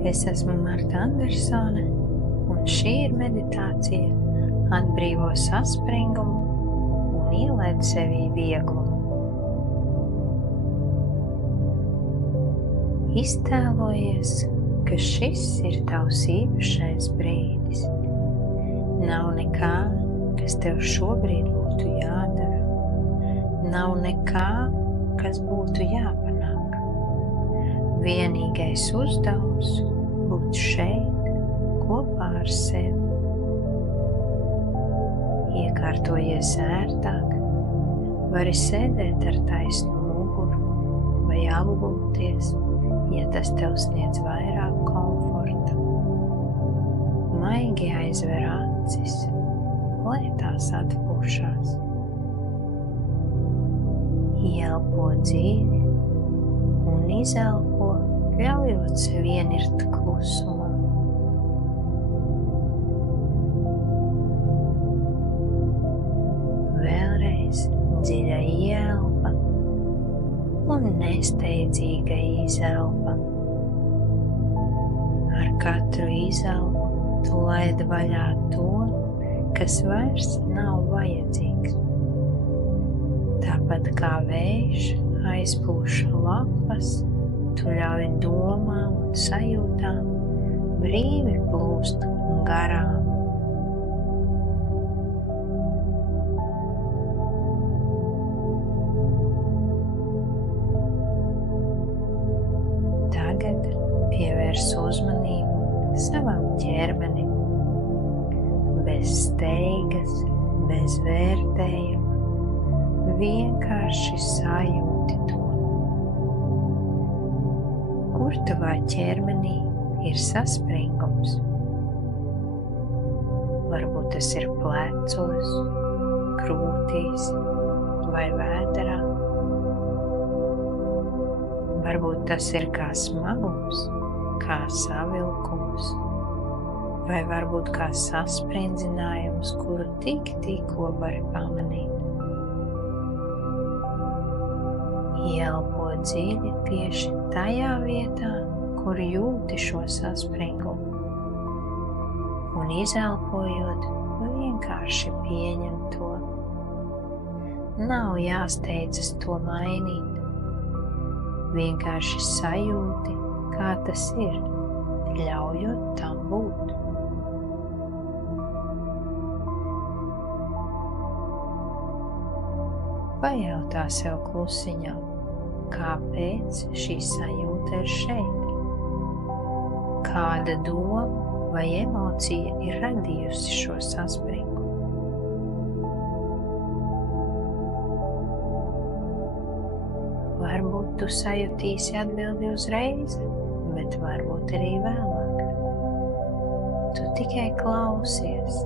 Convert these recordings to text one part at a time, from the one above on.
Es esmu Marta Andersone, un šī ir meditācija atbrīvo saspringumu un ielaid sevī vieglumu. Iztēlojies, ka šis ir tavs īpašais brīdis. Nav nekā, kas tev šobrīd būtu jādara. Nav nekā, kas būtu jāpanāk. Vienīgais uzdevums būt šeit kopā ar sevi. Iekārtojies ērtāk, vari sēdēt ar taisnu muguru vai apgulties, ja tas tev sniedz vairāk komforta. Maigi aizver acis, lai tās atpūšās. Ielpo dziļi un izelpo, ļaujot sev ienirt klusumā. Vēlreiz dziļa ieelpa un nesteidzīga izelpa. Ar katru izelpu tu laid vaļā to, kas vairs nav vajadzīgs. Tāpat kā vējš aizpūš lapas, tu ļauj domām un sajūtām brīvi plūst garām. Tagad pievērs uzmanību savam ķermenim, bez steigas, bez vērtējuma, vienkārši sajūti to. Kur tavā ķermenī ir saspringums? Varbūt tas ir plecos, krūtīs vai vēderā. Varbūt tas ir kā smagums, kā savilkums, vai varbūt kā saspringzinājums, kuru tikko vari pamanīt. Ielpo dziļi tieši tajā vietā, kur jūti šo saspringumu, un izelpojot, vienkārši pieņem to. Nav jāsteidzas to mainīt, vienkārši sajūti, kā tas ir, ļaujot tam būt. Pajautā sev klusiņām, kāpēc šī sajūta ir šeit? Kāda doma vai emocija ir radījusi šo saspringumu? Varbūt tu sajutīsi atbildi uzreiz, bet varbūt arī vēlāk. Tu tikai klausies.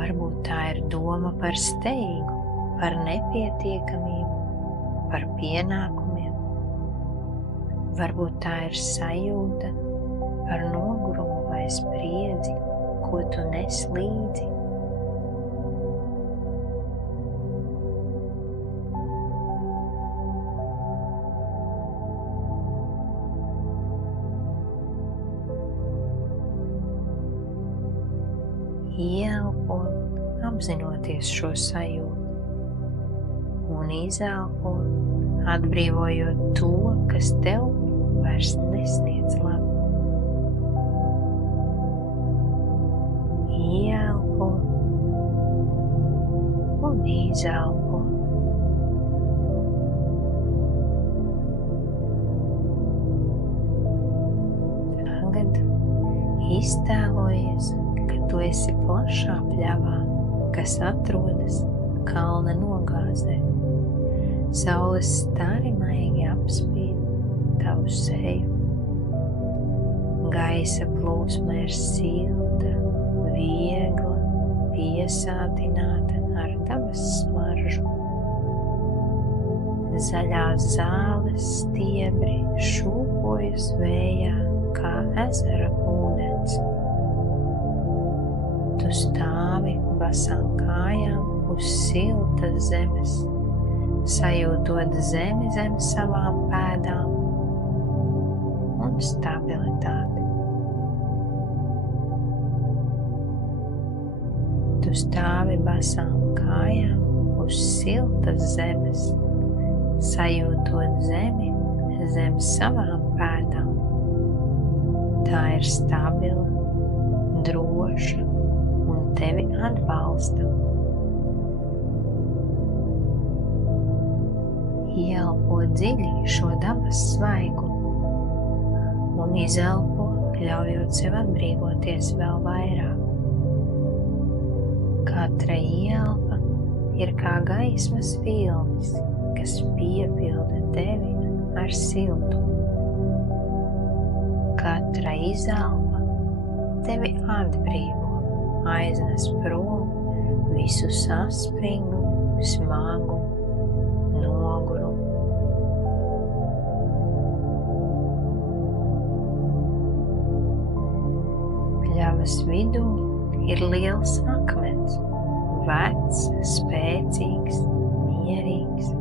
Varbūt tā ir doma par steigu, par nepietiekamību, par pienākumiem. Varbūt tā ir sajūta par nogurumu vai spriedzi, ko tu nes līdzi. Ieelpot, apzinoties šo sajūtu, un izelpot, atbrīvojot to, kas tev vairs nesniedz labu. Ieelpot un izelpot. Tagad iztēlojies, ka tu esi plašā pļavā, kas atrodas kalna nogāzē. Saules stari maigi apspīd tavu seju. Gaisa plūsma ir silta, viegla, piesātināta ar dabas smaržu. Zaļās zāles stiebri šūpojas vējā kā ezera ūdens. Tu stāvi basām kājām uz siltas zemes, sajūtot zemi zem savām pēdām. stabilitāti. Tu stāvi basām kājām uz siltas zemes, sajūtot zemi zem savām pēdām. Tā ir stabila, droša un tevi atbalsta. Ieelpo dziļi šo dabas svaigumu un izelpo, ļaujot sev atbrīvoties vēl vairāk. Katra ieelpa ir kā gaismas vilnis, kas piepilda tevi ar siltumu. Katra izelpa tevi atbrīvo, aiznes prom visu saspringumu, smagumu, nogurumu. Pļavas vidū ir liels akmens, vecs, spēcīgs, mierīgs.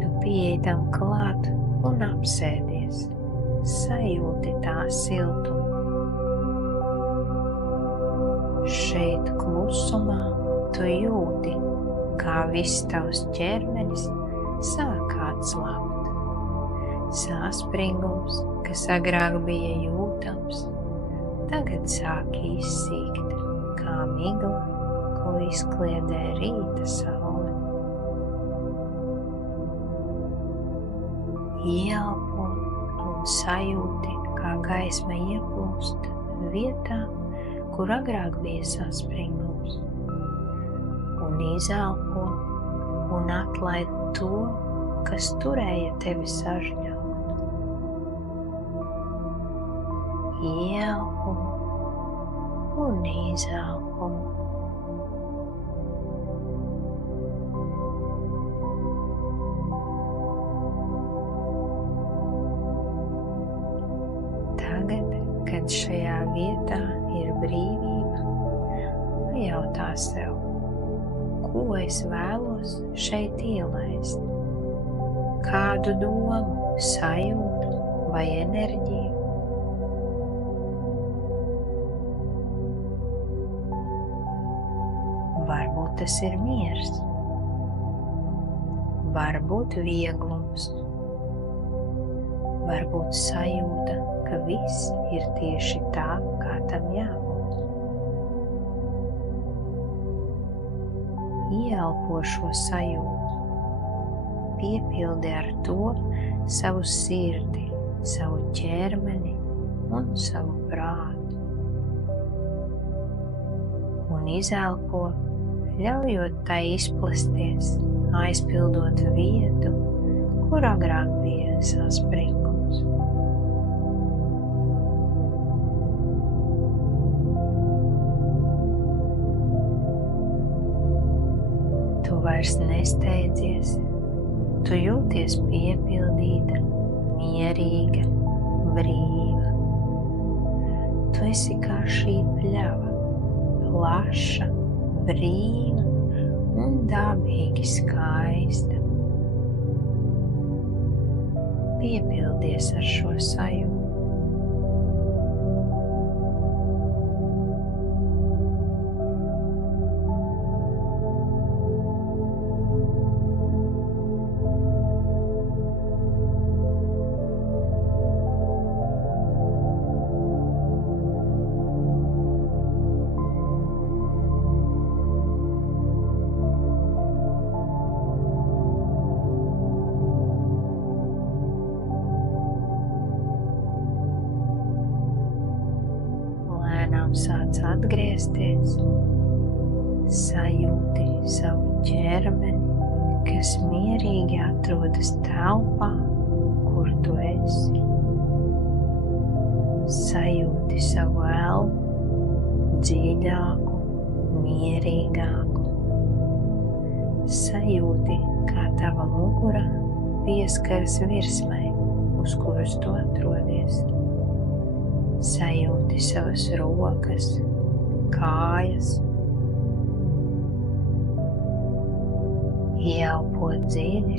Tu pieeji tam klāt un apsēdies, sajūti tā siltumu. Šeit klusumā tu jūti, kā viss tavs ķermenis sāk atslābt. Saspringums, kas agrāk bija jūtams, tagad sāk izsīkt, kā migla, ko izkliedē rīta saule. Ieelpo un sajūti, kā gaisma ieplūst vietā, kur agrāk bija saspringums, un izelpo un atlaid to, kas turēja tevi sažņaut. Ieelpo un izelpo. Tagad, kad šajā vietā ir brīvība, pajautā sev, ko es vēlos šeit ielaist, kādu domu, sajūtu vai enerģiju. Varbūt tas ir miers, varbūt vieglums, varbūt sajūta, ka viss ir tieši tā, kā tam jābūt. Ieelpo šo sajūtu, piepildi ar to savu sirdi, savu ķermeni un savu prātu. Un izelpo, ļaujot tai izplesties, aizpildot vietu, kur agrāk bija saspringums. Tu vairs nesteidzies, tu jūties piepildīta, mierīga, brīva. Tu esi kā šī pļava, plaša, brīva un dabīgi skaista. Piepildies ar šo sajūtu. Sāc atgriezties, sajūti savu ķermeni, kas mierīgi atrodas telpā, kur tu esi. Sajūti savu elpu dziļāku, mierīgāku. Sajūti, kā tava mugura pieskaras virsmai, uz kuras tu atrodies. Sajūti savas rokas, kājas. Ieelpo dziļi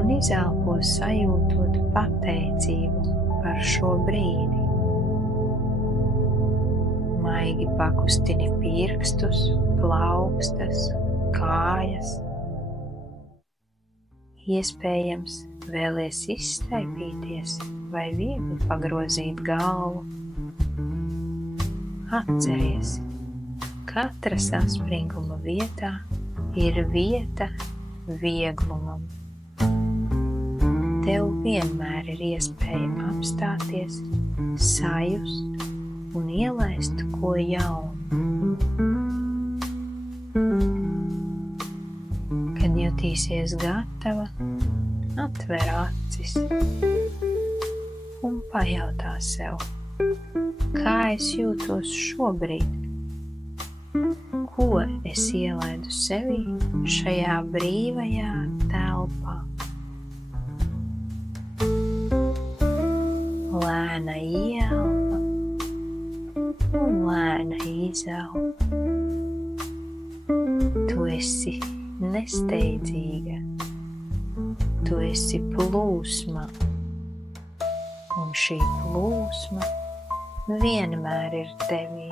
un un izelpo sajūtot pateicību par šo brīdi. Maigi pakustini pirkstus, plaukstas, kājas. Iespējams, vēlies izstaipīties vai viegli pagrozīt galvu. Atceries, katra saspringuma vietā ir vieta vieglumam. Tev vienmēr ir iespēja apstāties, sajust un ielaist ko jaunu. Kad jutīsies gatava, atver acis un pajautā sev, kā es jūtos šobrīd, ko es ielaidu sevī šajā brīvajā telpā. Lēna ieelpa un lēna izelpa. Tu esi nesteidzīga, tu esi plūsma, un šī plūsma vienmēr ir tevī.